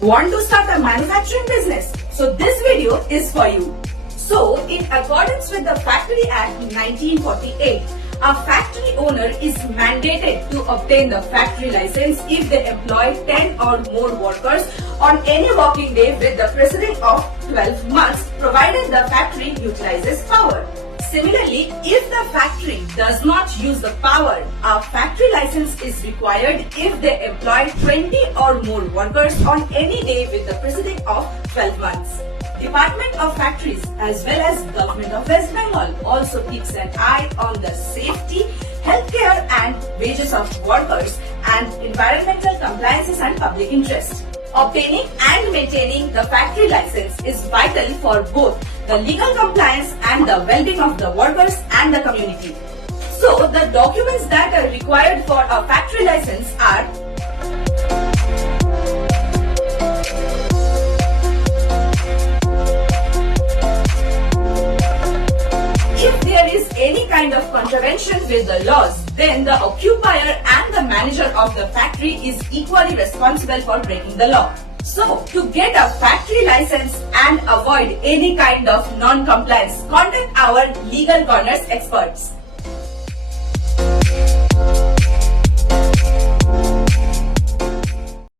Want to start a manufacturing business? So this video is for you. So, in accordance with the Factory Act 1948, a factory owner is mandated to obtain the factory license if they employ 10 or more workers on any working day with the preceding of 12 months, provided the factory utilizes power. Similarly, if the factory does not use the power, a factory license is required if they employ 20 or more workers on any day with the preceding of 12 months. Department of Factories as well as Government of West Bengal also keeps an eye on the safety, healthcare and wages of workers and environmental compliances and public interest. Obtaining and maintaining the factory license is vital for both the legal compliance and the well-being of the workers and the community. So, the documents that are required for a factory license are if there is any kind of contravention with the laws, then the occupier and the manager of the factory is equally responsible for breaking the law. So, to get a factory license and avoid any kind of non-compliance, contact our Legal Corners experts.